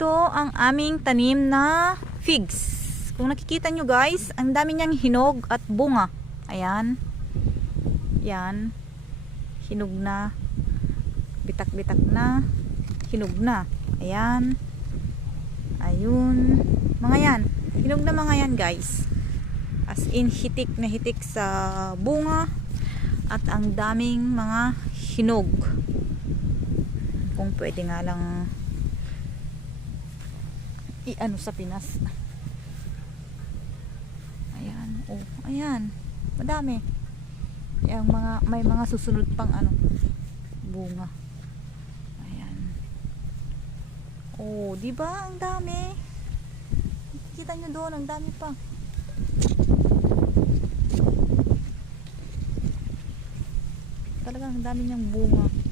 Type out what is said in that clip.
Ito ang aming tanim na figs. Kung nakikita nyo guys, ang dami niyang hinog at bunga. Ayan. Yan. Hinog na. Bitak-bitak na. Hinog na. Ayan. Ayun. Mga yan. Hinog na mga yan guys. As in hitik na hitik sa bunga. At ang daming mga hinog. Kung pwede nga lang i-ano sa Pinas. Ayan. Oh, ayan. Madami. Yung mga, may mga susunod pang ano, bunga. Ayan. Oh, di ba? Ang dami. Kita nyo doon, ang dami pa. Talagang ang dami niyang bunga.